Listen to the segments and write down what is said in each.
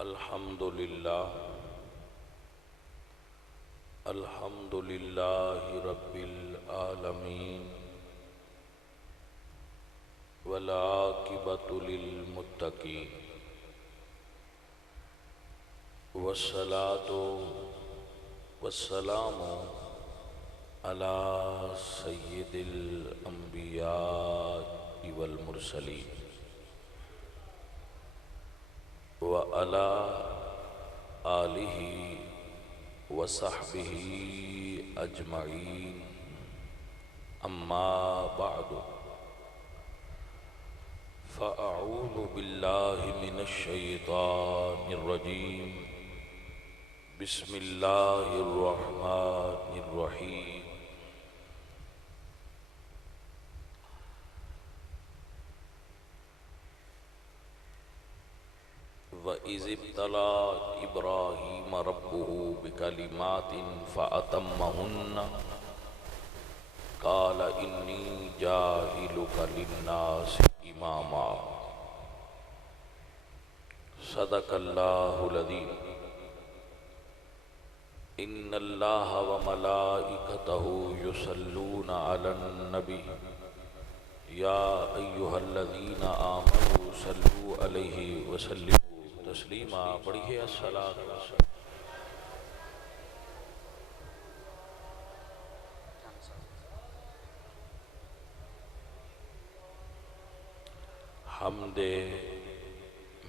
الحمد للہ رب العالمین والعاقبۃ للمتقین والصلاۃ والسلام علی سید الانبیاء والمرسلین وعلی آلہ وصحبہ اجمعین اما بعد فاعوذ باللہ من الشیطان الرجیم بسم اللہ الرحمن الرحیم وَإِذِ ابْتَلَىٰ إِبْرَاهِيمَ رَبُّهُ بِكَلِمَاتٍ فَأَتَمَّهُنَّ قَالَ إِنِّي جَاعِلُكَ لِلنَّاسِ إِمَامًا صدق اللہ العظیم إِنَّ اللَّهَ وَمَلَائِكَتَهُ يُصَلُّونَ عَلَى النَّبِيِّ يَا أَيُّهَا الَّذِينَ آمَنُوا صَلُّوا عَلَيْهِ وَسَلِّمُوا تسلیما پڑھیے الصلاۃ والسلام۔ حمد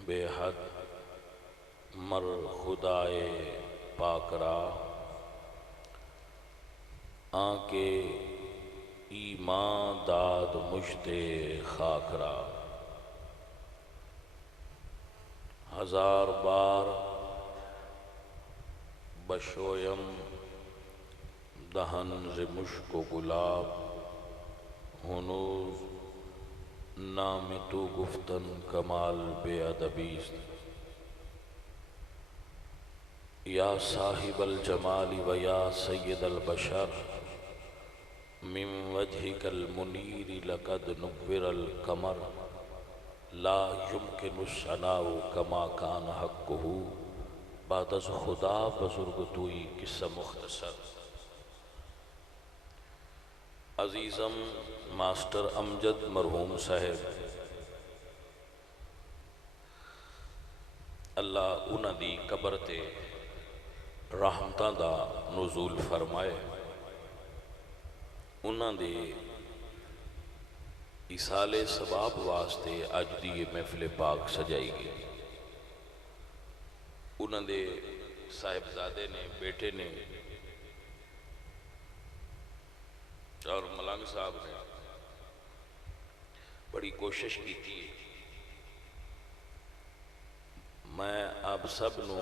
بے حد مر خدائے پاک را آنکے ایمان داد مجھ خاک را ہزار بار بشویم دہن ز مشک و گلاب ہنوز نام تو گفتن کمال بے ادبیست یا صاحب الجمال و یا سید البشر من وجهک المنیر لقد نور القمر لا يمكن الثناء كما كان حقه بعد از خدا بزرگ توئی قصہ مختصر۔ عزیزم ماسٹر امجد مرحوم صاحب اللہ انہاں دی قبر تے رحمتاں دا نزول فرمائے، انہاں دے ایصال ثواب واسطے اج دی یہ محفل پاک سجائی گئی۔ انہاں دے صاحبزادے نے، بیٹے نے اور ملنگ صاحب نے بڑی کوشش کی تھی۔ میں آپ سب نو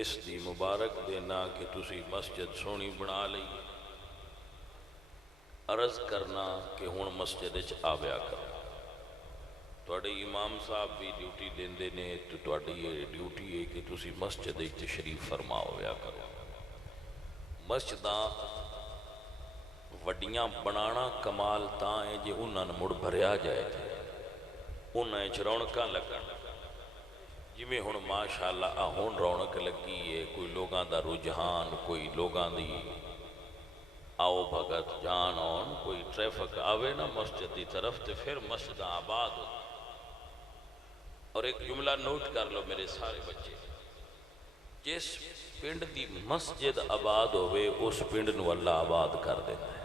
اس دی مبارک دینا کہ تسی مسجد سونی بنا لئی، عرض کرنا کہ ہون مسجد اچ آویا کرو۔ توڑے امام صاحب بھی ڈیوٹی دیندے نے تو توڑی یہ ڈیوٹی ہے کہ تسی مسجد اچ تشریف فرما ہویا کرو۔ مسجداں وڈیاں بنانا کمال تاں ہے جے انہاں مڑ بھریا جائے تھے، انہاں اچ رونقاں لگن جی میں ہون ماشاءاللہ ہون رونق لگی ہے، کوئی لوگاں دا رجحان، کوئی لوگاں دی آؤ بھگت جان آن، کوئی ٹریفک آوے نا مسجد دی طرف تے پھر مسجد آباد ہو۔ اور ایک جملہ نوٹ کر لو میرے سارے بچے، جس پنڈ دی مسجد آباد ہوئے اس پنڈ نو اللہ آباد کر دیتا ہے،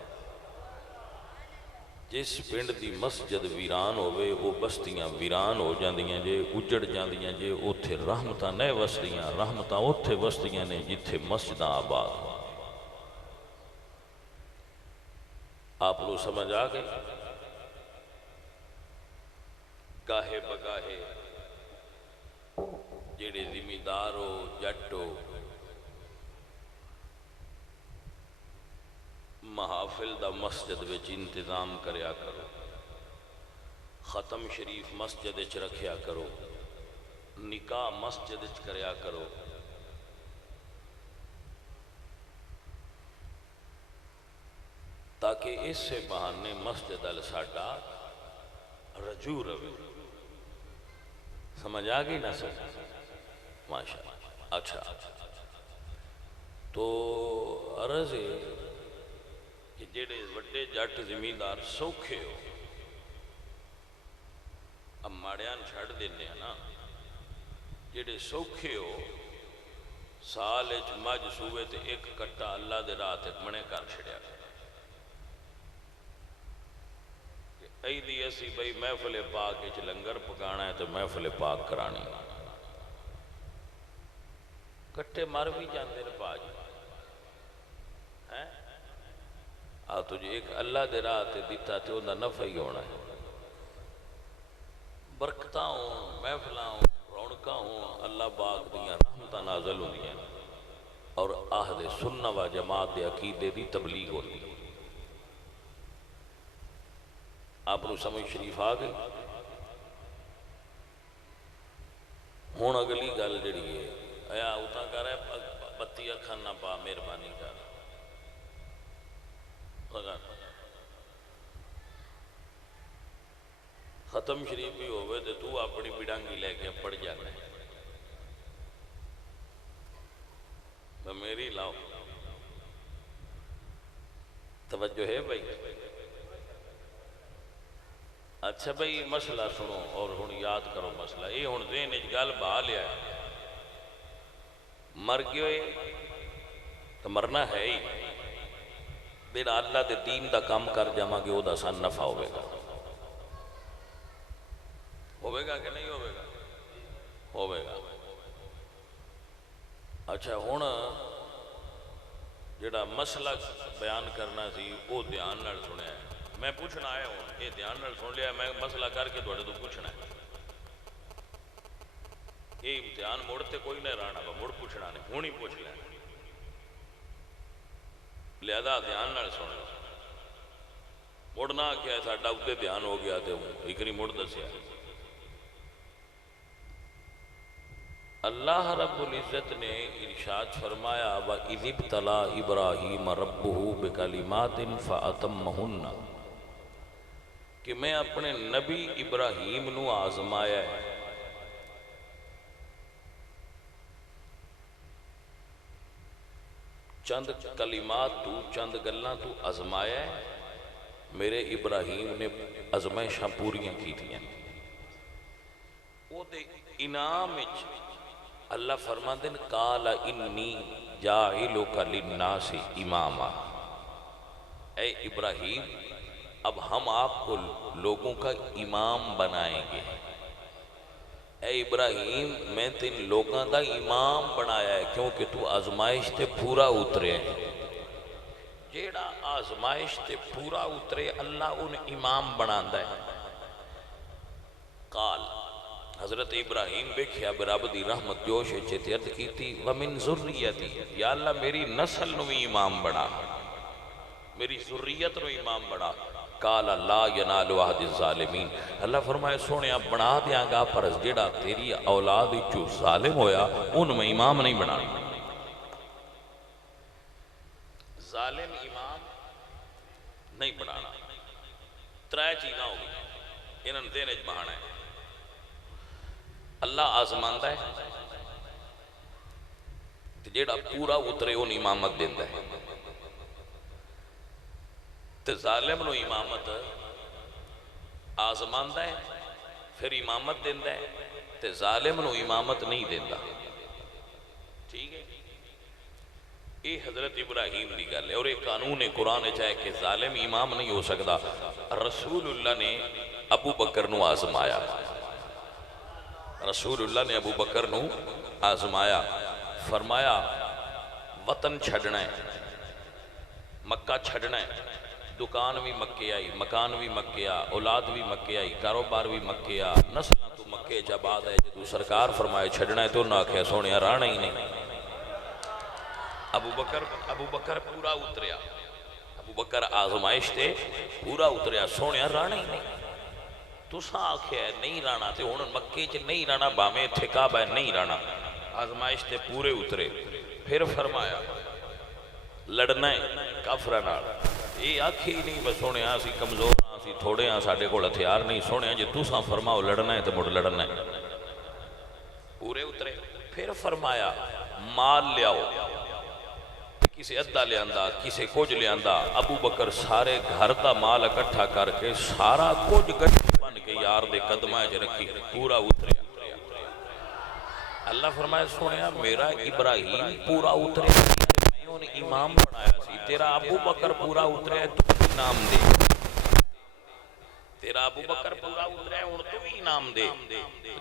جس پنڈ دی مسجد ویران ہوئے وہ بستیاں ویران ہو جاندیاں جے، اجڑ جاندیاں جے، اتھے رحمتاں نہیں وسدیاں، رحمتاں اتھے وسدیاں نے جتھے مسجداں آباد ہو۔ آپ لوگ سمجھ آگئے؟ گاہے بگاہے جیڑے ذمہ ہو جٹو محافل دا مسجد وچ انتظام کریا کرو، ختم شریف مسجد وچ رکھیا کرو، نکاح مسجد وچ کریا کرو، تاکہ اس سے بہانے مسجد الساڈا رجوع روے۔ سمجھ آگئی نا سر؟ ماشاءاللہ. اچھا تو عرض ہے کہ جڑے وڈے جٹ زمیندار سوکھے ہو اب ماڑیان چھڑ دینے ہیں نا جڑے سوکھے ہو سال اچ مجھ سوے تے ایک کٹا اللہ دے راہ تے منے کر چھڑیا ای دی اسی بھئی محفل پاک اچ لنگر پکانا ہے تو محفل پاک کرانی کٹے مر بھی جاندے نے پاج تجھے ایک اللہ دے راہ تے دیتا تے انہا نفع ہی ہونا ہے برکتاں ہوں محفلاں ہوں رونقاں ہوں اللہ پاک دیاں رحمتاں نازل ہوندی ہیں اور اہل سنت و جماعت دے عقیدے دی تبلیغ ہوتی ہے آپ نو سمجھ شریف آ گئی ہون اگلی گل جڑی ہے ایا اتاں کر رہا ہے بتی اکھان نہ پا مہربانی کر ختم شریف بھی ہوئے تو اپنی بڑانگی لے کے پڑھ جانا ہے میں میری لاؤ توجہ ہے بھائی اچھا بھائی مسئلہ سنو اور ہن یاد کرو مسئلہ یہ ہن ذہن وچ گل بہا لیا ہے مر گئے تو مرنا ہے ہی بنا اللہ دے دین دا کام کر جاواں گے او دا سان نفع ہوئے گا کہ نہیں ہوئے گا ہوئے گا اچھا ہن جڑا مسئلہ بیان کرنا سی وہ دھیان نال سنیا ہے میں پوچھنا آیا ہوں یہ دھیان نال سن لیا میں مسئلہ کر کے تھوڑے تو پوچھنا ہے یہ امتحان مڑتے کوئی نہیں رہنا مڑ پوچھنا نہیں ہوں ہی پوچھ لیں لہذا دھیان نال سن مڑنا کیا ہے ساڈا اتنے دھیان ہو گیا تو ایکری مڑ دسیا اللہ رب العزت نے ارشاد فرمایا وَإِذِ ابْتَلَىٰ إِبْرَاهِيمَ رَبُّهُ بِكَلِمَاتٍ فَأَتَمَّهُنَّ کہ میں اپنے نبی ابراہیم نو آزمایا ہے چند کلمات تو چند گلاں تو آزمایا ہے میرے ابراہیم نے ازمائشاں پوریاں کی تھیں وہ دے انعام اللہ فرماندن قال انی جاعلک للناس اماما اے ابراہیم اب ہم آپ کو لوگوں کا امام بنائیں گے اے ابراہیم میں تین لوگوں دا امام بنایا ہے کیونکہ تو آزمائش تے پورا اترے ہیں جیڑا آزمائش تے پورا اترے اللہ ان امام بناندہ ہے قال حضرت ابراہیم بیکھیا براب دی رحمت جوش چیتے عرض کی تھی وَمِن ذُرِّيَّتِي یا اللہ میری نسل نو امام بڑا میری ذریت نو امام بڑا قال لا ینالو عہد الظالمین اللہ فرمائے سونے آپ بنا دیاں گا پر جیڑا تیری اولاد جو ظالم ہویا ان میں امام نہیں بنا ظالم امام نہیں بنانا ترائے چیزاں ہوگی انہوں نے دینے بہانا ہے اللہ آزماندہ ہے جیڑا پورا اترے ان امامت دیندہ ہے تے ظالم نو امامت آزماندہ ہے پھر امامت دیندہ ہے تے ظالم نو امامت نہیں دیندہ ٹھیک ہے یہ حضرت ابراہیم دی گل ہے اور ایک قانون قرآن چاہے کہ ظالم امام نہیں ہو سکتا رسول اللہ نے ابو بکر نو آزمایا رسول اللہ نے ابو بکر نو آزمایا فرمایا وطن چھڑنا ہے مکہ چھڑنا ہے دکان بھی مکے آئی مکان بھی مکے آ اولاد بھی مکے آئی کاروبار بھی مکے آ نسلہ تو مکے جب آد ہے جدو سرکار فرمائے چھڑنا ہے تو نہ کہے سونے رانا ہی نہیں ابو بکر پورا اتریا ابو بکر آزمائش تے پورا اتریا سونے رانا ہی نہیں تو ساں آکھے ہے نہیں رانا تے انہوں مکے چ نہیں رانا بامے ٹھکاب ہے نہیں رانا آزمائش تے پورے اترے پھر فرمایا لڑنا ہے کافرانار یہ آکھے ہی نہیں بس سونے آسی کمزور آسی تھوڑے ہاں ساڑھے کو ہتھیار نہیں سونے جے تو ساں فرماؤ لڑنا ہے تو مڑ لڑنا ہے پورے اترے پھر فرمایا مال لیاؤ، کسی ادھا لے آندا کسی کچھ لے آندا، ابو بکر سارے گھر دا مال اکٹھا کر کے سارا کچھ گٹی بن کے یار دے قدمہ چ رکھی پورا اتریا۔ اللہ فرمائے سنیا میرا ابراہیم پورا اترے، میں انہیں امام بنایا سی، تیرا ابو بکر پورا اترے تو انعام دے، تیرا ابو بکر پورا اترے ان تو بھی انعام دے۔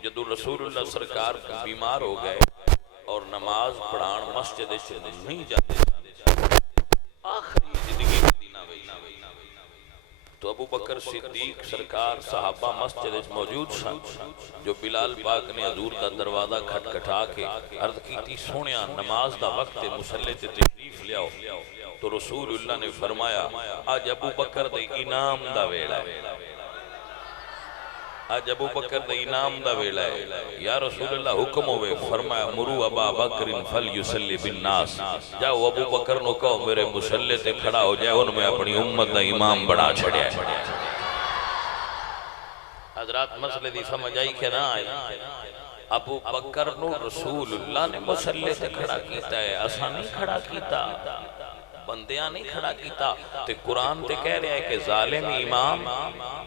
جدو رسول اللہ سرکار بیمار ہو گئے اور نماز پڑھان مسجد نہیں جاتے آخری زندگی مدینہ وئی، تو ابو بکر صدیق سرکار صحابہ مسجد موجود سن، جو بلال پاک نے حضور دا دروازہ کھٹکھٹا کے عرض کی تھی سونیا نماز دا وقت مصلی تے تشریف لیاؤ، تو رسول اللہ نے فرمایا آج ابو بکر دے انعام دا ویلا ہے، آج ابو بکر دے انعام دا ویلا ہے۔ یا رسول اللہ حکم ہوئے، فرمایا مرو ابا بکر فلیسلی بالناس، جاؤ ابو بکر نو کہو میرے مصلی تے کھڑا ہو جائے، ان میں اپنی امت دا امام بنا چھڑیا ہے۔ حضرات مسئلے دی سمجھ آئی کہ نہ آئی؟ ابو بکر نو رسول اللہ نے مصلی تے کھڑا کیتا ہے، اسا نہیں کھڑا کیتا، بندیاں نہیں کھڑا کیتا۔ تے قرآن تے کہہ رہا ہے کہ ظالم امام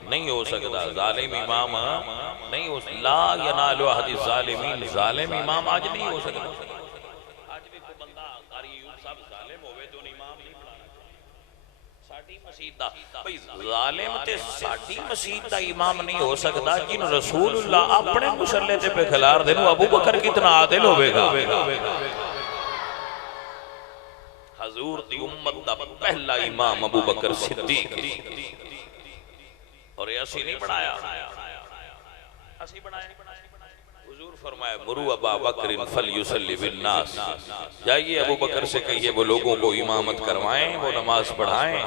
نہیں ہو سکتا، ظالم امام نہیں ہو سکتا، لا ینال احد الظالمین، ظالم امام آج نہیں ہو سکتا۔ آج بھی کوئی بندہ قاری ایوب صاحب ظالم ہوئے تو امام نہیں بنا ساڑھی مسجد دا، بھئی ظالم تے ساڑھی مسجد دا امام نہیں ہو سکتا، جن رسول اللہ اپنے مصلی تے پہ کھلار دینو ابو بکر کتنا عادل ہوئے گا۔ حضور دی امت دا پہلا امام ابو بکر صدیق، اور یہ اسی نہیں بنایا، اسی بنایا۔ حضور فرمایا مرو ابا بکر فلیسلی بالناس، جائیے ابو بکر سے کہیے وہ لوگوں کو امامت کروائیں، وہ نماز پڑھائیں۔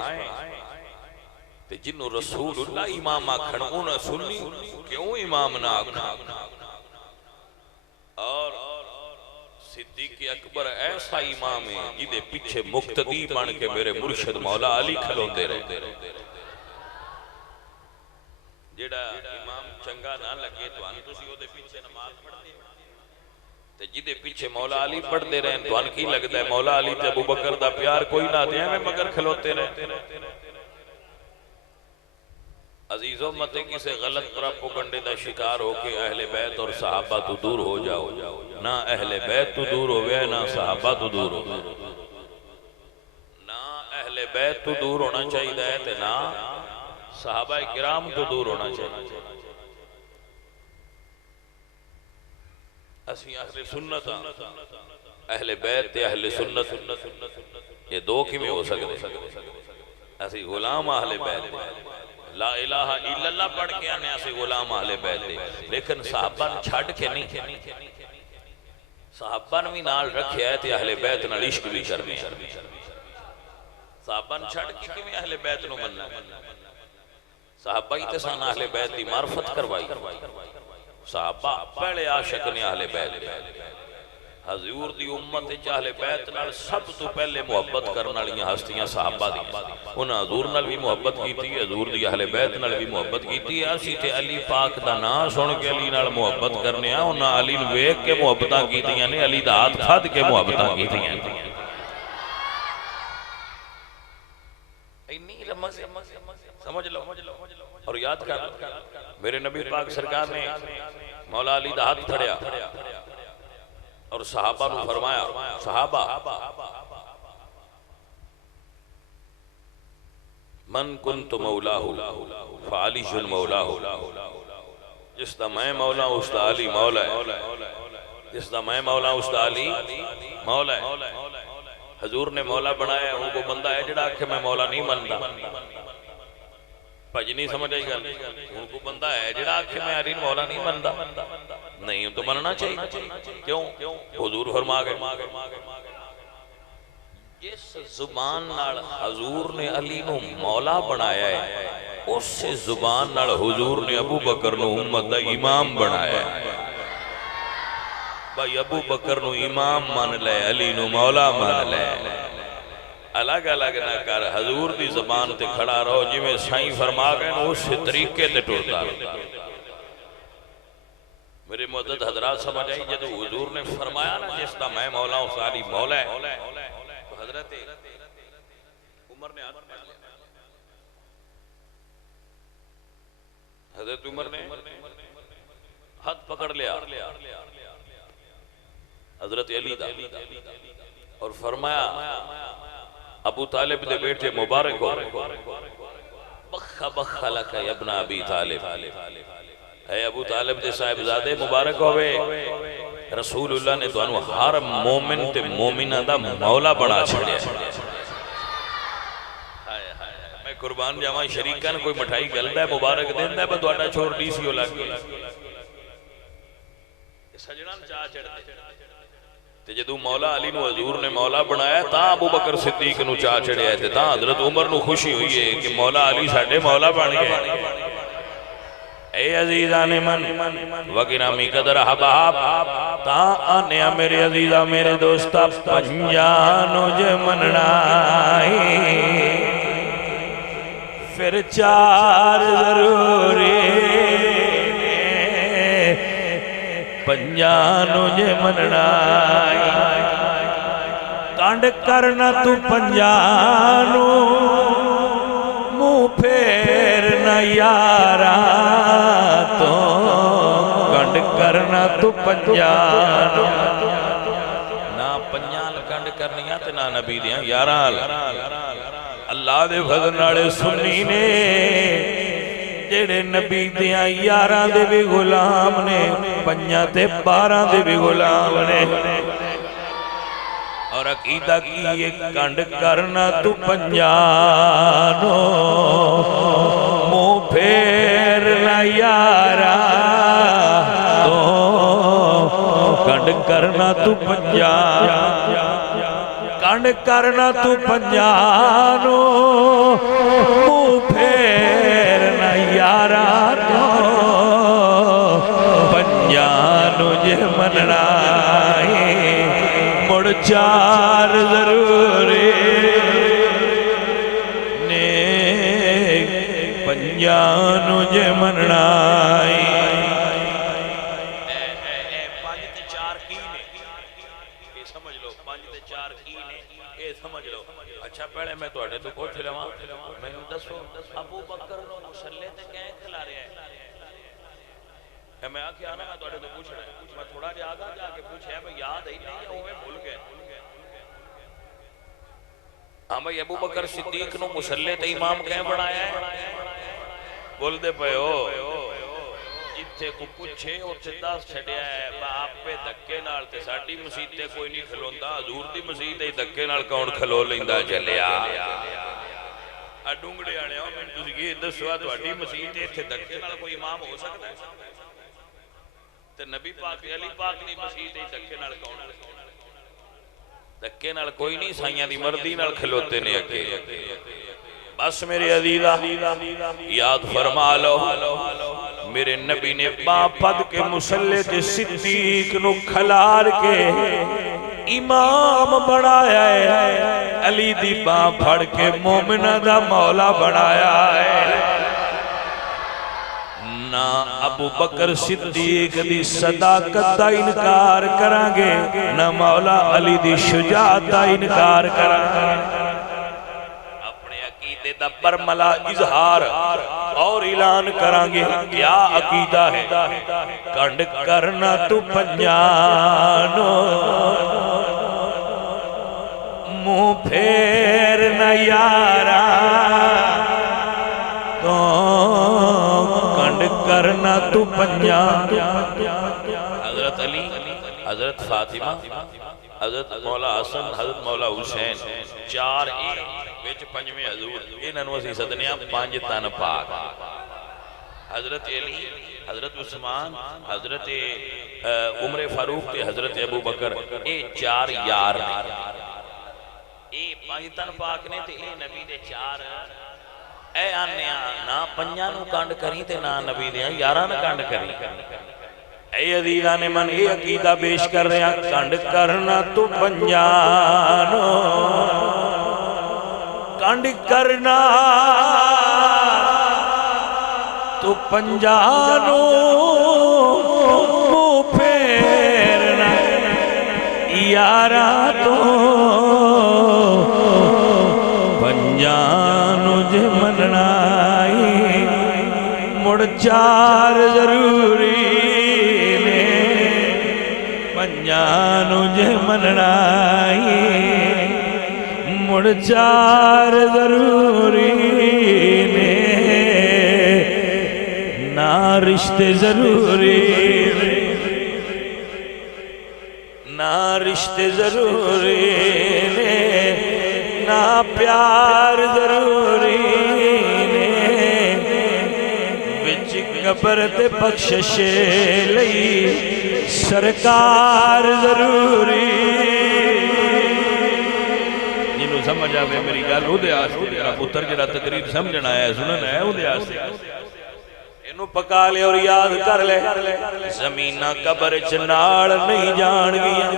تے جنہوں رسول اللہ امام آکھن انہوں سنی کیوں امام نہ آکھن؟ اور صدیق اکبر ایسا امام ہے جدے پیچھے مقتدی بن کے میرے مرشد مولا علی کھلون دے رہے، جیڑا امام چنگا نہ لگے تو ان تسی او دے پیچھے نماز پڑھ دے، تے جدے پیچھے مولا علی پڑھ دے رہے تو ان کی لگتا ہے مولا علی تے ابو بکر دا پیار کوئی نہ دے میں مگر کھلوتے رہے۔ عزیزوں مت کسی غلط پراپوگنڈے دا شکار ہو کے اہل بیت اور صحابہ تو دور ہو جاؤ، نہ اہل بیت تو دور ہوئے نہ صحابہ تو دور ہو، نہ اہل بیت تو دور ہونا چاہیے ہے نہ صحابہ کرام تو دور ہونا چاہیے۔ اسی اہل سنت، اہل بیت اہل سنت، یہ دو کی میں ہو سکتے، اسی غلام اہل بیت لا الہ الا اللہ پڑھ کے آنے ایسے غلام اہل بیت دے، لیکن صحابہ نے چھڑ کے نہیں، صحابہ نے بھی نال رکھے آئے تھے اہل بیت نال عشق بھی کرنے، صحابہ نے چھڑ کے کیوں اہل بیت نو مننا، صحابہ ہی تسان اہل بیت دی معرفت کروائی، صحابہ پہلے عاشق نے اہل بیت، حضور دی امت اہل بیت نال سب تو پہلے محبت کرنا لیاں ہستیاں صحابہ دی، انہاں حضور نال بھی محبت کی تھی، حضور دی اہل بیت نال بھی محبت کی تھی، اسی تے علی پاک دا نام سن کے علی نال محبت کرنے ہیں، انہاں علی نو ویکھ کے محبتاں کیتیاں نے، علی دا ہاتھ کھد کے محبتاں کیتیاں نے۔ سمجھ لو اور یاد کر، میرے نبی پاک سرکار نے مولا علی دا ہاتھ پھڑیا اور صحابہ نو فرمایا، صحابہ من کنت مولاہ فعلی المولاہ، جس دا میں مولا اس دا علی مولا ہے، جس دا میں مولا اس دا علی مولا ہے۔ حضور نے مولا بنایا ان کو بندہ ہے جڑا کہ میں مولا نہیں مندا، بھائی نہیں سمجھ آئی گل، ان کو بندہ ہے جڑا کہ میں علی مولا نہیں مندا، نہیں تو مننا چاہیے، کیوں؟ حضور فرما گئے جس زبان نال حضور نے علی نو مولا بنایا ہے، اس سے زبان نال حضور نے ابو بکر نو امت دا امام بنایا ہے۔ بھائی ابو بکر نو امام مان لے، علی نو مولا مان لے، الگ الگ نہ کر، حضور دی زبان تے کھڑا رہو، جی میں سائیں فرما گئے اس طریقے تے ٹرتا رہو۔ میرے معزز حضرات سمجھ آئی جدو حضور نے فرمایا نا جس کا میں مولا ہوں ساری مولا ہے، تو حضرت عمر نے ہاتھ پکڑ لیا، حضرت عمر نے ہاتھ پکڑ لیا حضرت علی دا اور فرمایا ابو طالب دے بیٹے مبارک ہو، بخ بخ لک یا ابن ابی طالب، اے ابو طالب دے صاحبزادے مبارک ہوئے، رسول اللہ نے تو ہر مومن تے مومنہ دا مولا بنا چھڑیا۔ میں قربان جاواں شریکان کوئی مٹھائی گلدہ ہے مبارک دیندہ ہے بندو آٹا چھوڑ ڈی سی ہو لگ گئی سجنان چاہ چڑھتے تے جدو مولا علی نو حضور نے مولا بنایا تاں ابو بکر صدیق نو چاہ چڑھے آئے تھے، تاں حضرت عمر نو خوشی ہوئی ہے کہ مولا علی ساڑھے مولا بن گئے۔ اے عزیزان من وگرامی قدر حباب تاں آنیا میرے عزیزہ میرے دوستا پنجانو جے مننائی پھر چار ضروری پنجانو جے مننائی کانڈ کرنا تو پنجانو منہ پھیر نہ یارا تو کانڈ کرنا تو پنجانو نہ پنجان کانڈ کرنیاں تے نہ نبی دیاں یاران اللہ دے فضل ناڑے سنی نے جڑے نبی دیاں یاران دے بھی غلام نے پنجاں تے باران دے بھی غلام نے اور عقیدہ کی یہ کانڈ کرنا تو پنجانو منہ پھیر نہ یارا تو کانڈ کرنا تو پنجانو کانڈ کرنا تو پنجانو منہ پھیر نہ یارا تو پنجانو جے مننائی مڑ چار ضروری نے پنجانو جے مننائی پانچ تے چار کی نے یہ سمجھ لو پانچ تے چار کی نے یہ سمجھ لو اچھا پہلے میں تو اڑے تو پوچھ لواں میں نے دسو ابو بکر نو مسلے تے کہیں کھلا رہے ہیں میں آکے آنا میں تو اڑے تو پوچھ رہا ہے میں تھوڑا جا آگا جا کے پوچھے ہے میں یاد ہی نہیں ہے وہ میں بھول گئے ہاں بھئی ابو بکر صدیق نو مسلے تے امام کہیں بڑھایا ہے بول دے پہ ہو جتھے کو پوچھے اتھے دس چھڑیا ہے باپ پہ دھکے نال تے ساڑی مسیح تے کوئی نہیں کھلوندا حضور دی مسیح تے دھکے نال کون کھلو لیندہ چلیا ڈونگڑے آنے ہو میں تُسی یہ دسوا تو اڈی مسیح تے اتھے دھکے نال کوئی امام ہو سکتا ہے تے نبی پاک علی پاک نہیں مسیح تے دھکے نال کون دھکے نال کوئی نہیں سائیاں دی مردی نال کھلوتے نے اکے بس میرے عزیزہ یاد فرما لو میرے نبی نے باں پد کے مسلے تے صدیق نو کھلار کے امام بڑھایا ہے علی دی باں پھڑ کے مومنہ دا مولا بڑھایا ہے نہ ابو بکر صدیق دی صداقت دا انکار کرانگے نہ مولا علی دی شجاعت دا انکار کرانگے اپنے عقیدے دا برملا اظہار اور اعلان کرانگے کیا عقیدہ ہے کانڈ کرنا تو پنجانو منہ پھیر نہ یارا تو کانڈ کرنا تو پنجانو حضرت علی حضرت فاطمہ حضرت مولا حسن حضرت مولا حسین چار بیچ پنجویں حضور انہوں اسی صدنیاں پانچ تن پاک حضرت علی حضرت عثمان حضرت عمر فاروق تے حضرت ابو بکر اے چار یار نے اے پانچ تن پاک نے تے اے نبی دے چار اے آنے نا پنجاں نو کانڈ کری تے نا نبی دے یاراں نو کانڈ کری اے عزیزان من اے عقیدہ پیش کر رہے ہیں کانڈ کرنا تو پنجانو کانڈ کرنا تو پنجانو منہ یارا تو پنجانو جے مننائی مڑ چار ضروری نے پنجانو جے مننائی مڑ چار ضروری نے نہ رشتے ضروری نہ رشتے ضروری نے نہ پیار ضروری نے وچ قبر تے بخشش لئی سرکار ضروری جنہوں سمجھ آوے میری گل ہو دے آستے میرا پتر جڑا تقریب سمجھنا ہے سننا ہے ہو دے آستے انہوں پکا لے اور یاد کر لے زمینہ قبر چناڑ نہیں جان گیا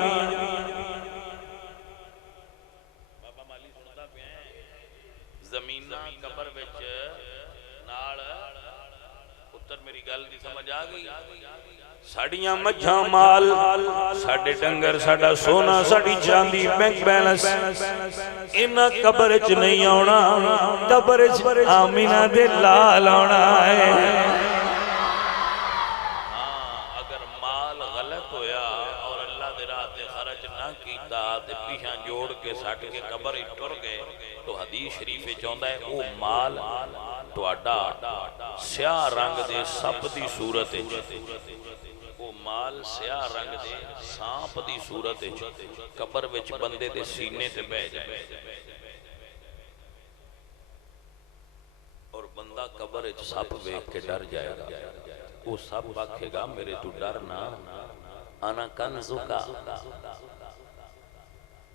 زمینہ قبر وچ ناڑ پتر میری گل دی سمجھ آ گئی ساڑیاں مجھاں مال ساڑے ڈنگر ساڑا سونا ساڑی چاندی بینک بیلنس انہاں قبر چ نہیں آونا قبر چ آمینہ دے لال آونا ہے اگر مال غلط ہویا اور اللہ دے راہ تے خرچ نہ کیتا تے پیشاں جوڑ کے ساڑ کے قبر ٹر گئے تو حدیث شریف چاہتا ہے وہ مال تواڈا سیاہ رنگ دے سپ دی صورت ہے وہ مال سیاہ رنگ دے سانپ دی صورت ہے قبر وچ بندے دے سینے تے بہ جائے اور بندہ قبر وچ سپ ویکھ کے ڈر جائے گا وہ سپ آکھے گا میرے تو ڈرنا انا کنزکا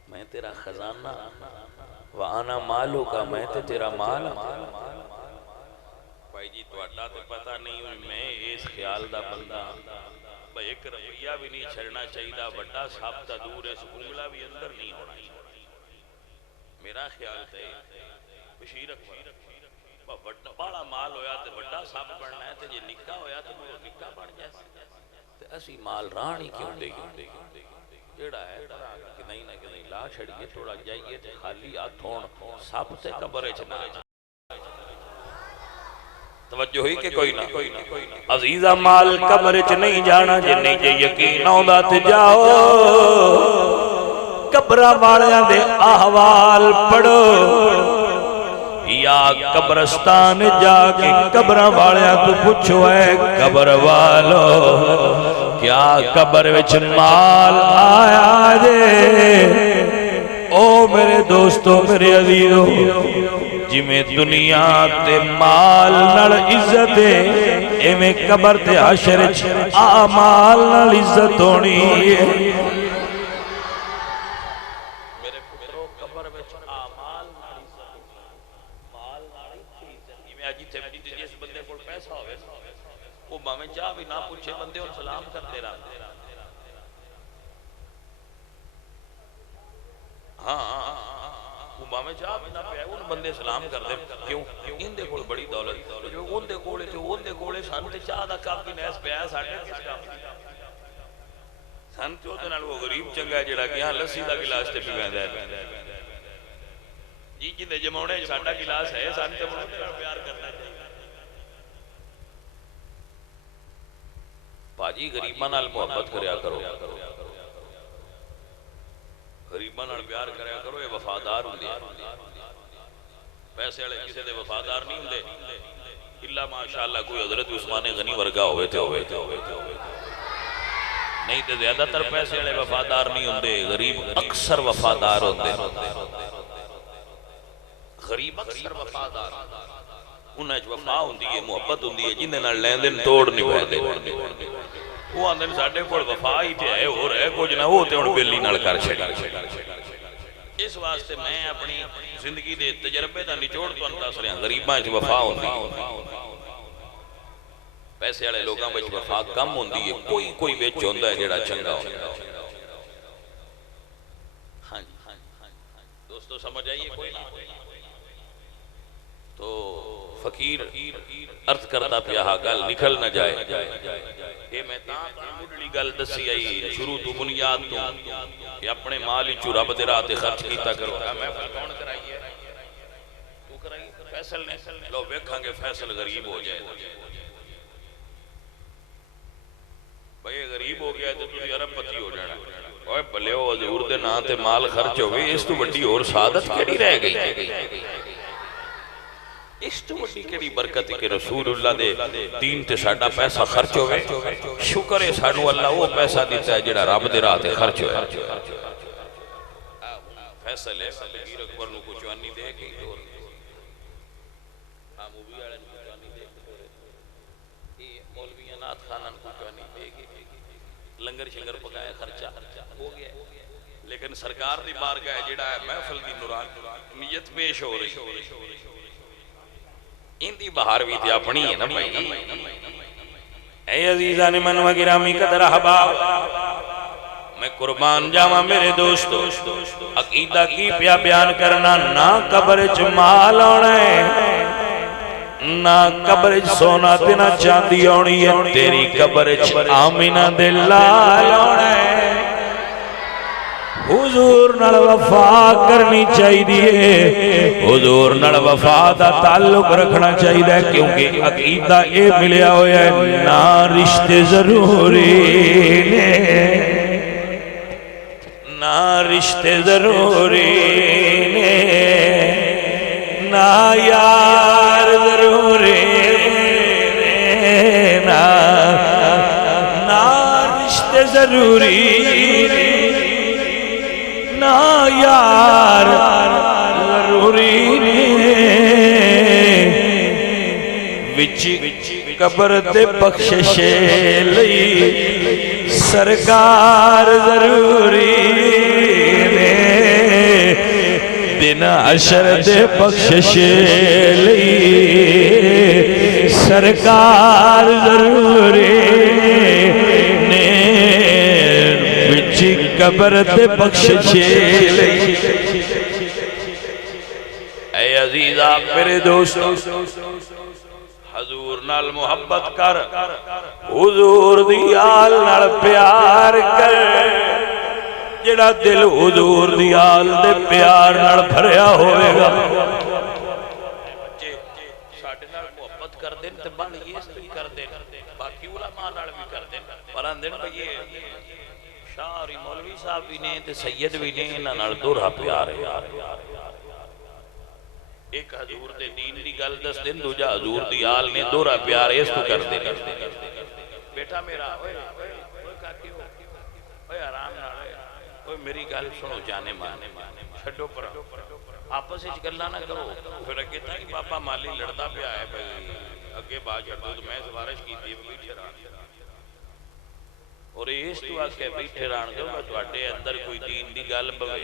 میں تیرا خزانہ وَآنَا مالو کا میں تے تیرا مال بھائی جی تو اٹھا تے پتہ نہیں میں اس خیال دا بندہ بھائی ایک رویہ بھی نہیں چھڑنا چاہیے دا بڑا سابتہ دور ہے سکونگلہ بھی اندر نہیں ہونا میرا خیال تے بشیرک بڑا مال ہویا تے بڑا ساب بڑھنا ہے تے یہ نکاح ہویا تے وہ نکاح بڑھ جائے تے اسی مال رانی کیوں دے گی جیڑا ہے کہ نہیں نہ کہ نہیں لا چھڑیے تھوڑا جائیے تے خالی آتھون سب تے قبر چنا توجہ ہوئی کہ کوئی نہ عزیزہ مال قبر چ نہیں جانا جن نہیں جے یقین آؤں تے جاؤ قبرہ والیاں دے احوال پڑھو یا قبرستان جا کے قبرہ والیاں تو پوچھو ہے قبر والو کیا قبر وچ مال آیا جے او میرے دوستو میرے عزیزو جی میں دنیا تے مال نال عزت ہے اے میں قبر تے حشر آمال نال عزت ہونی ہے میرے پتروں قبر وچ آمال نال عزت مال نال عزت میں آجی تیبی جس بندے کو پیسہ ہوئے وہ باویں چاہ بھی نہ پوچھے بندے اور سلام کرتے رہا ہاں وہ باویں چاہ بھی نہ پیا ان بندے سلام کر دے کیوں ان دے کول بڑی دولت جو ان دے کولے تھے ان دے کولے سانتے چاہ دا کام کی نیس پیا سانتے کس کام سانتے ہوتے نال وہ غریب چنگا ہے جڑا کہ یہاں لسی دا گلاس تے پی بیندہ ہے جی جندے جمعونے سانٹا گلاس ہے سانتے مجھے پیار کرنا چاہیے باجی غریبہ نال محبت کریا کرو غریبہ نال پیار کریا کرو یہ وفادار ہوں دے پیسے والے کسی دے وفادار نہیں ہوں دے اللہ ماشاءاللہ کوئی حضرت عثمان غنی ورگا ہوئے تھے نہیں تے زیادہ تر پیسے والے وفادار نہیں ہوں دے غریب اکثر وفادار ہوں دے غریب اکثر وفادار انہیں وفا ہوں دی محبت ہوں دی جنہیں نال لین دن توڑ نہیں پہ دے وہ آندھن ساڑھے کوئی وفا ہی تے ہے ہو رہے کچھ نہ ہوتے ان بیلی نال کر چھڑی اس واسطے میں اپنی زندگی دے تجربے دا نچوڑ تو انتا سریاں غریباں جو وفا ہوں دی پیسے والے لوگاں بچ وفا کم ہوں دی کوئی بیچ ہوندہ ہے جیڑا چنگا ہوں دوستو سمجھ آئیے کوئی نہ تو فقیر عرض کرتا پیا گل نکل نہ جائے اے میں مڈلی گل دسی آئی شروع تو بنیاد تو کہ اپنے مال وچوں رب دے راہ تے خرچ کیتا کرو میں کون کرائی ہے تو کرائی فیصل نے لو ویکھاں گے فیصل غریب ہو جائے بھئی غریب ہو گیا تو تسی ارب پتی ہو جانا اوے بھلے او حضور دے نام تے مال خرچ ہوئے اس تو بڑی اور سعادت کیڑی رہ گئی اس تو بڑی کیڑی برکت کہ رسول اللہ دے دین تے ساڈا پیسہ خرچ ہوئے شکر ہے سانو اللہ وہ پیسہ دیتا ہے جڑا رب دے راہ تے خرچ ہوئے فیصل ہے فقیر اکبر نو کو چوانی دے گئی دور مووی والے نو چوانی دے گئی مولویاں نات خانان کو چوانی دے گئی لنگر شنگر پکایا خرچہ ہو گیا لیکن سرکار دی بارگاہ جڑا ہے محفل دی نورانیت پیش ہو رہی ان دی بہار بھی تھی اپنی ہے نا بھائی اے عزیزان من و گرامی قدر احباب میں قربان جاواں میرے دوستو عقیدہ کی پیا بیان کرنا نہ قبر چ مال آنا ہے نہ قبر چ سونا تے نہ چاندی آنی ہے تیری قبر چ آمینہ دے لال آنا ہے حضور نال وفا کرنی چاہی دیئے حضور نال وفا دا تعلق رکھنا چاہی دے کیونکہ عقیدہ اے ملیا ہویا ہے نہ رشتے ضروری نے نہ رشتے ضروری نے نہ یار ضروری نے نہ رشتے ضروری نہ یار ضروری وچ قبر تے بخشش لئی سرکار ضروری نے دن حشر تے بخشش لئی سرکار ضروری قبر تے بخشش لئی اے عزیزہ میرے دوستو حضور نال محبت کر حضور دی آل نال پیار کر جڑا دل حضور دی آل دے پیار نال بھریا ہوئے گا ساڑھے نال محبت کر دیں تے بن یہ ستی کر دیں باقی علماء نال بھی کر دیں پران دیں بھئی شاعری مولوی صاحب بھی نے تے سید بھی نے انہاں نال دورہ پیار ہے ایک حضور دے دین دی گل دس دن دوجا حضور دی آل نے دورہ پیار اس تو کر دے بیٹا میرا اوے کاکی ہو اوے آرام نہ اوے میری گل سنو جانے مانے چھڈو پر آپس وچ گلاں نہ کرو پھر اگے تک پاپا مالی لڑدا پیا ہے بھئی اگے بات کر دو تو میں سفارش کیتی بیٹھے رہا اور اس تو آکے بیٹھے رہن دو میں تواڈے اندر کوئی دین دی گل پوے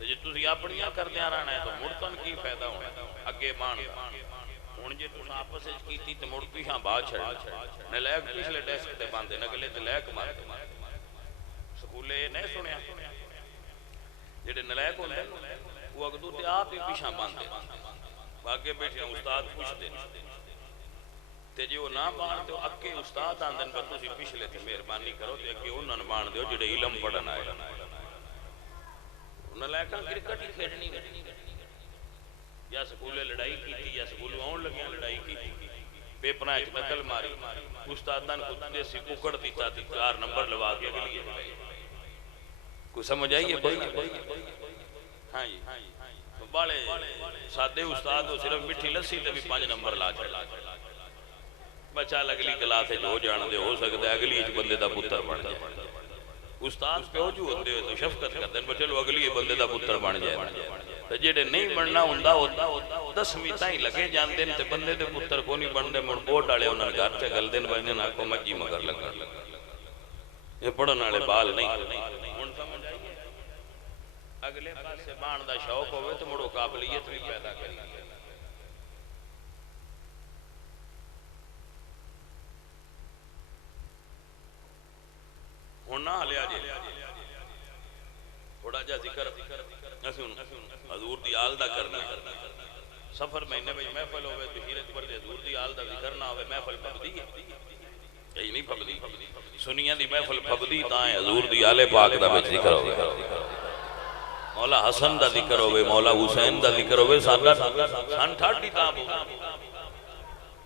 جے تسی اپنیاں کردیاں رہنا ہے تو مڑتن کی فائدہ ہونا اگے مان ہن جے تسی آپس وچ کیتی تے مڑ پیچھے بات چھڑ نلائق پچھلے ڈیسک تے باندھے نگلے تے لائق مار سکولے نہیں سنیا جڑے نلائق ہوندے وہ اگدو تے آپ ہی پیچھے باندھے باگے بیٹھے استاد پوچھتے تے جو نہ مان دے اگے استاد آندن پر تسی پچھلے تے مہربانی کرو تے اگے انہاں نوں مان دیو جڑے علم پڑھن آئے نلائقاں کرکٹ ہی کھیڈنی یا سکولے لڑائی کیتی یا سکولوں آن لگیاں لڑائی کیتی پیپراں وچ نقل ماری استاداں کو دیسی ککڑ دیتا تے 4 نمبر لوا کے اگلی کوئی سمجھ آئی ہے کوئی ہاں جی بالے سادے استاد ہو صرف مٹھی لسی تے بھی 5 نمبر لا چھڑا بچہ اگلی کلاس جو جان دے ہو سکتا ہے اگلی بندے دا پتر بن جائے استاد پیو جو ہوندے تو شفقت کرتے ہیں چلو اگلی بندے دا پتر بن جائے جڑے نہیں بننا ہوندا 10ویں تائیں لگے جاندے تے بندے دے پتر کو نہیں بنتے مڑ بوٹ والے انہاں گھر تے گل دین بندے نہ کو مجھی مگر لگا یہ پڑھن والے بال نہیں ہن سمجھ آئی اگلے پاسے بان دا شوق ہوے تے مڑو قابلیت بھی پیدا کری ہونا لیا جی تھوڑا جا ذکر حضور دی آل دا کرنا سفر مہینے میں محفل ہوئے تو ہیر اکبر دے حضور دی آل دا ذکر نہ ہوئے محفل پبدی ہے یہی نہیں پبدی سنیاں دی محفل پبدی تائیں حضور دی آل پاک دا بچ ذکر ہوئے مولا حسن دا ذکر ہوئے مولا حسین دا ذکر ہوئے سان ٹھاڑی تاں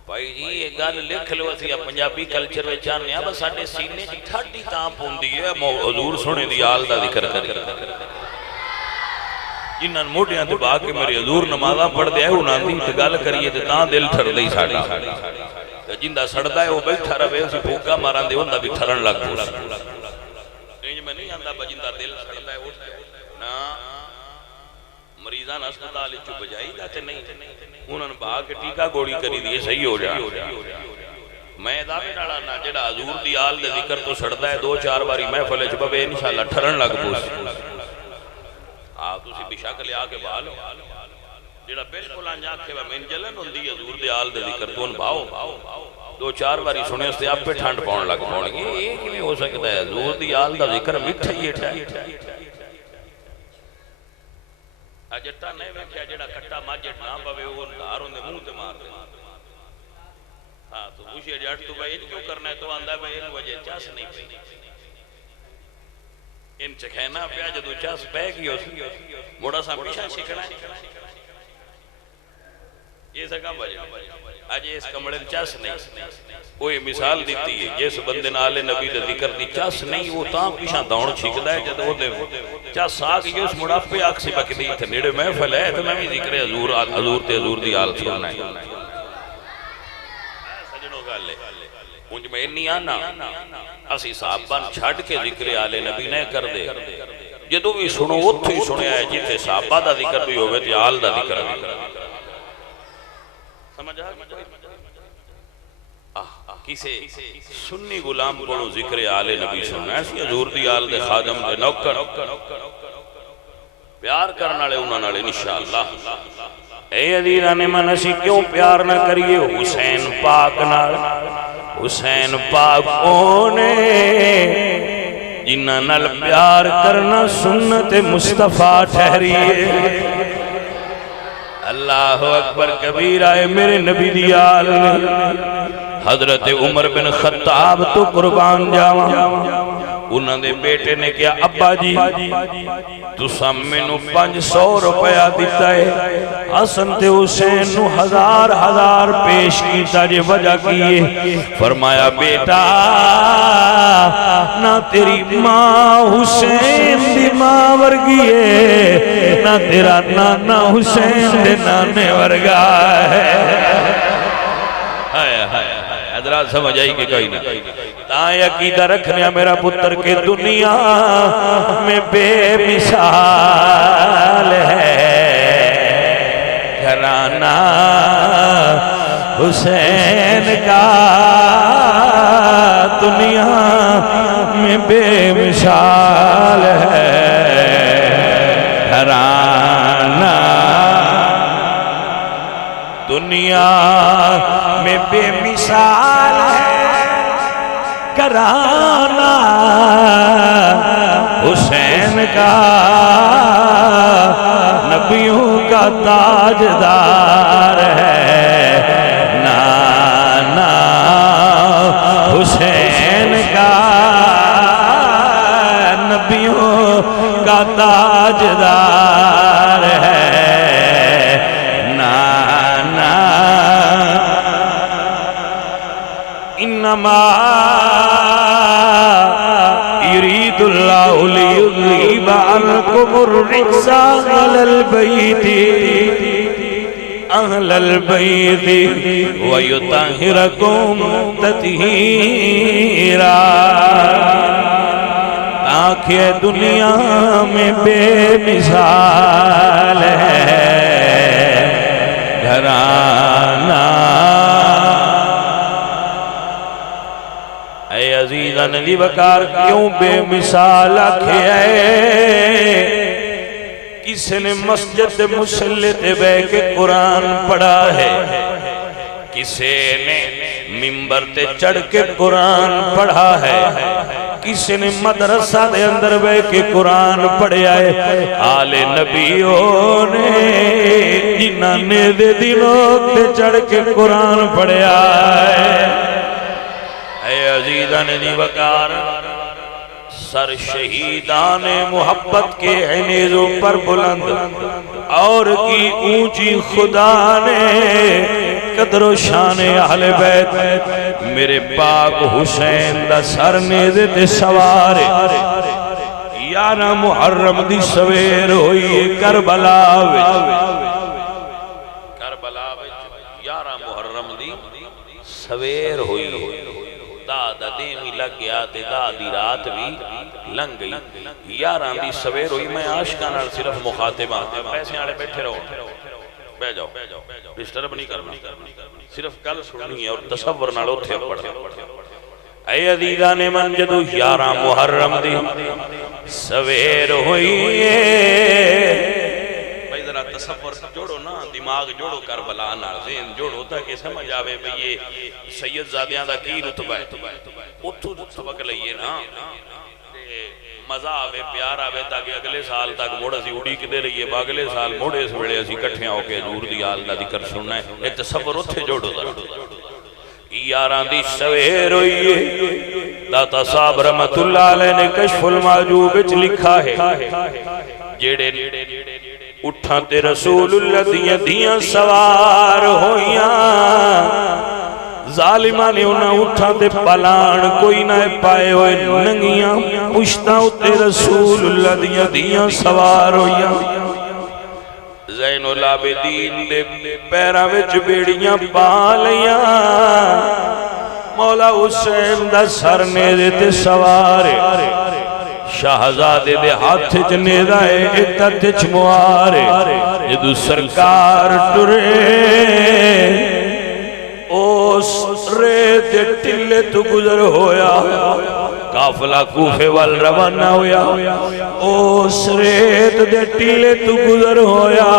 بھائی جی یہ گل لکھ لو اسی پنجابی کلچر میں چاہنے ہیں بس ساڑھے سینے جی ٹھاڑی تاں پوندی ہے حضور سنے دی آل دا ذکر کری جنہاں موٹیاں تے باقی میرے حضور نمازہ پڑھ دے انہاں دی گل کریے تے تاں دل ٹھر دئی ساڑا جندہ سڑدا ہے وہ بیٹھا رہے اسی بھوکا ماران دے اندہ بھی ٹھرن لگ پوس رینج میں نہیں آندہ بجندہ دل سڑدا ہے نا مریضان اسپتال چو بجائی جاتے نہیں انہوں نے باہر کے ٹیکہ گوڑی کری دیئے صحیح ہو جائے میں دعوے ڈالا نا جڑا حضور دی آل دے ذکر تو سڑدا ہے 2-4 باری محفل چبے انشاءاللہ ٹھرن لگ پوس آپ اسی بشاک لے آکے بھالو جڑا بالکل آنجا کے میں جلن ہوں دی حضور دی آل دے ذکر تو ان بھاؤ 2-4 باری سنے اس سے آپ پہ ٹھانڈ پاؤن لگ پاؤں گے یہ ایک بھی ہو سکتا ہے حضور دی آل دا ذکر مٹھا یہ اجٹا نہیں ویکھیا جڑا کٹا ماجٹ نہ پوے وہ دھار ہوندے منہ تے مار دے ہاں تو پوچھئے جٹ تو بھائی کیوں کرنا ہے تو آندا بھائی ان وجہ چاس نہیں پئی ان چکھینا پیا جدو چاس پہ گئی موڑا سا پیچھا چھکنا ہے یہ سکا بجے آج اس کمڑے چاس نہیں وہ یہ مثال دیتی ہے جس بندے نالے نبی دے ذکر دی چاس نہیں وہ تاں پیشاں دوڑ چھکدا ہے جد وہ دے چاس آگ یہ اس مڑاپے آگ سے بکدی تھے نیڑے محفل ہے تو میں بھی ذکر حضور تے حضور دی آل سننا ہے سجنوں گالے انج میں نہیں آنا اسی صحابان چھڑ کے ذکر آل نبی نے کر دے جدو بھی سنو اتھو ہی سنے آئے جیتے صحابہ دا ذکر بھی ہوئے تھے آل دا ذکر بھی سمجھا کسے سنی غلام کو ذکر آل نبی سننا ہے ایسی حضور دی آل دے خادم دے نوکر پیار کرنا لے انہوں نے انشاءاللہ اے عزیزان من اسی کیوں پیار نہ کریے حسین پاک نال حسین پاک اونے جنہ نال پیار کرنا سنت مصطفیٰ ٹھہریے اللہ اکبر کبیر آئے میرے نبی دی آل حضرت عمر بن خطاب تو قربان جاواں انہوں نے بیٹے نے کیا ابا جی تو سامنو 500 روپیہ دیتا ہے حسن تے حسین نو 1000 پیش کیتا جے وجہ کیے فرمایا بیٹا نہ تیری ماں حسین دی ماں ورگی ہے نہ تیرا نانا حسین دے نانے ورگا ہے حضرات سمجھ آئی کہ کوئی نہیں تائیں عقیدہ رکھنے میرا پتر کے دنیا میں بے مثال ہے گھرانہ حسین کا دنیا میں بے مثال ہے گھرانہ دنیا میں بے مثال ہے گھرانہ حسین کا نبیوں کا تاجدار ہے نانا حسین کا نبیوں کا تاجدار ہے نانا انما يريد الله ليذهب عنكم الرجس أهل البيت ويطهركم تطهيرا تاکہ دنیا میں بے مثال ہے گھرانہ اے عزیزہ نبی وقار کیوں بے مثال آکھے آئے کسی نے مسجد مسلط بے کے قرآن پڑھا ہے کسی نے ممبر تے چڑھ کے قرآن پڑھا ہے کسی نے مدرسہ دے اندر بے کے قرآن پڑھے آئے آل نبیوں نے جنہ نے دے دلوں تے چڑھ کے قرآن پڑھے آئے اے عزیزان دی وقار سر شہیدان محبت کے نیزوں پر بلند اور کی اونچی خدا نے قدر و شان اہل بیت میرے پاک حسین دا سر نیزے تے سوارے 11 محرم دی سویر ہوئی کربلا وچ 11 محرم دی سویر ہوئی دا دیمی لگ گیا تے دا دی رات بھی لنگ گئی 11 دی سویر ہوئی میں عاشقاں صرف مخاطبہ پیسے آڑے بیٹھے رہو بے جاؤ ڈسٹرب نہیں کرنا صرف کل سننی ہے اور تصور نہ لو تھے پڑھ اے عزیزان من جدو 11 محرم دی سویر ہوئی بھائی ذرا تصور جوڑو نا دماغ جوڑو کربلا نال ذہن جوڑو تاکہ سمجھ آوے بھئی یہ سید زادیاں دا کی رتبہ ہے اتھو سبق لئیے نا مزہ آوے پیار آوے تاکہ اگلے سال تک موڑا سی اڑی کدے رہیے باگلے سال موڑے اس بڑے اسی کٹھیاں ہو کے حضور دی آل دا ذکر سننا ہے ایک تصور اتھے جوڑو دا 11 دی سویر ہوئی داتا صاحب رحمت اللہ علیہ نے کشف المعجوب وچ لکھا ہے جیڑے اٹھاں تے رسول اللہ دیاں دیاں سوار ہویاں ظالمہ نے انہاں اٹھاں تے پلان کوئی نہ پائے ہوئے ننگیاں پشتاں تے رسول اللہ دیاں دیاں سوار ہویاں زین العابدین دے پیراں وچ بیڑیاں پا لیاں مولا حسین دا سر نیزے تے سوارے شہزادے دے ہاتھ چ نیزہ ایک ہتھ چ موارے جدو سرکار ٹرے اس ریت ٹلے تو گزر ہویا قافلہ کوفے وال روانہ ہویا اس ریت دے ٹلے تو گزر ہویا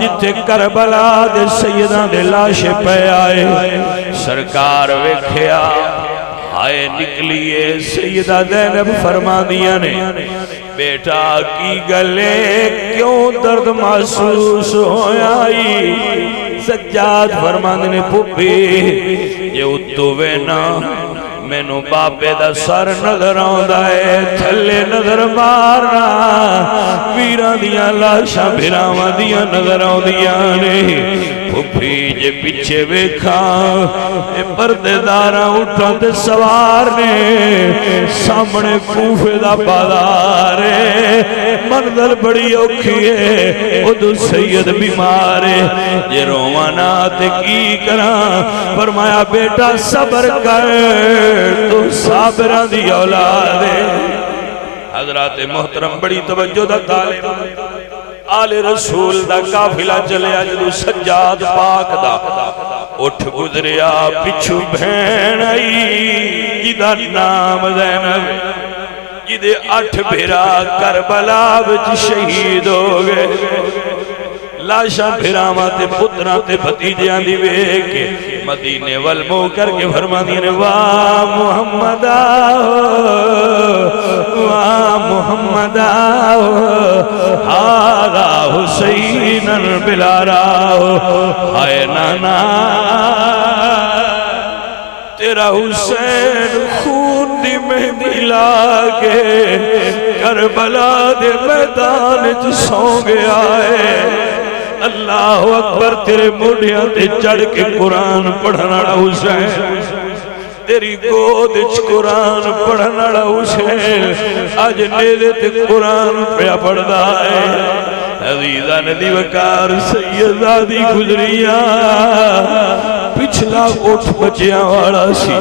جتے کربلا دے سیدان دے لاشے پہ آئے سرکار ویکھیا آئے نکلیے سیدہ زینب فرما دیا نے بیٹا کی گلے کیوں درد محسوس ہوئی سجاد فرمان نے پھپی یہ اتوے نا میں نو باپے دا سر نظر آندا ہے تھلے نظر مارنا ویران دیاں لاشاں بھراواں دیاں نظر آندیاں نے پھپی جے پیچھے ویکھاں اے پردے داراں اٹھاں تے سوار نے سامنے کوفے دا بازار منظر بڑی اوکھی ہے ادھو سید بیمار ہے جے روانا تے کی کراں فرمایا بیٹا صبر کر تو صابران دی اولاد ہے حضرات محترم بڑی توجہ دا طالب آل رسول دا قافلہ چلے جدو سجاد پاک دا اٹھ گزریا پچھو بہن آئی جدا نام زینب جدے 8 بھیرا کربلا وچ شہید ہو گئے لاشاں بھراواں تے پتراں تے بھتیجیاں دی ویکھ کے مدینے والمو کر کے فرما دینے واہ محمد آؤ ہارا حسین بلارا ہائے نانا تیرا حسین خون دی مہندی لاگے کربلا دے میدان چ سو گیا ہے اللہ اکبر تیرے موڑیاں تے چڑھ کے قرآن پڑھنا حسین تیری گود اچ قرآن پڑھنا حسین آج نیدے تے قرآن پہ پڑھدا ہے عزیزہ ندی وکار سیدادی گزریاں پچھلا اٹھ بچیاں والا سی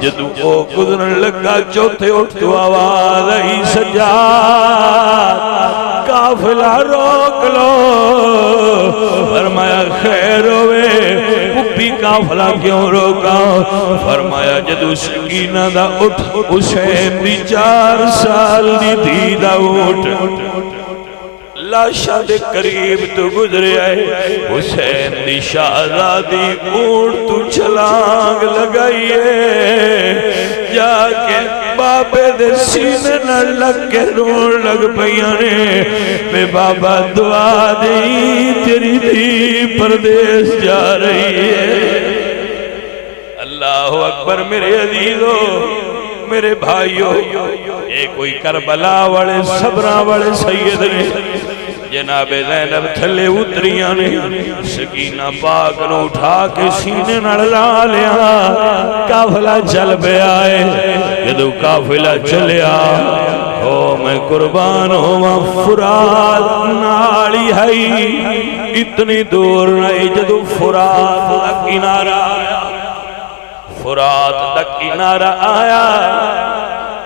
جدو او گزرن لگا چوتھے اٹھ تو آواز آئی سجاد قافلہ روک لو فرمایا خیر ہوئے پپی قافلہ کیوں روکا فرمایا جدو سکینہ دا اٹھ حسین دی 4 سال دی دیدہ اٹھ لاشا دے قریب تو گزرے آئے حسین دی شہزادی اونٹ تو چھلانگ لگائیے جا کے بابے دے سینے نہ لگ کے رون لگ پیاں نے میں بابا دعا دی تیری دی پردیس جا رہی ہے اللہ اکبر میرے عزیزو میرے بھائیو اے کوئی کربلا والے صبرہ والے سید نے جناب زینب تھلے اتریاں نے سکینہ پاک نو اٹھا کے سینے نہ لا لیا قافلہ چل پہ آئے جدو قافلہ چلیا او میں قربان ہوا فرات نالی ہے اتنی دور نہیں جدو فرات دا کنارہ آیا فرات دا کنارہ آیا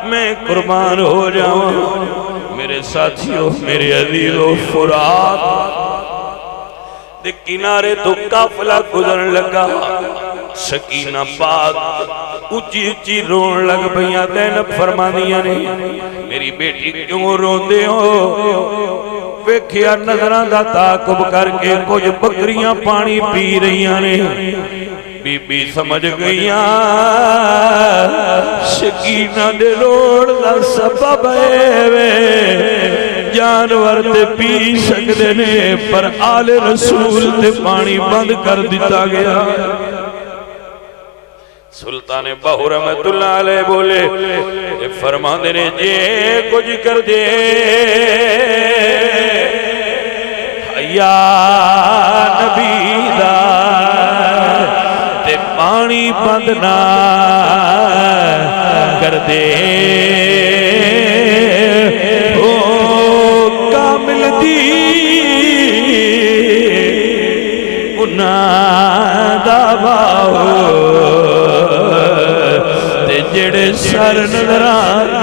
میں قربان ہو جاؤں میرے ساتھیوں میرے عزیزوں فرات دے کنارے تو قافلہ گزر لگا سکینہ پاک اچھی اچھی رون لگ بھئیاں زینب فرمانیاں نے میری بیٹی کیوں رون دے ہو ویکھیا نظران دا تعاقب کر کے کچھ بکریاں پانی پی رہیاں نے بی بی سمجھ گئیاں سکینہ دے روڑ دا سبب ہے جانور تے پی سکتے نے پر آل رسول تے پانی بند کر دیتا گیا سلطان بہو رحمت اللہ علیہ بولے فرما دینے جے کچھ کر دے یا نبی دا تے پانی بند نہ کر دے او کامل دی انہاں دا باہو تے جڑے سر نظران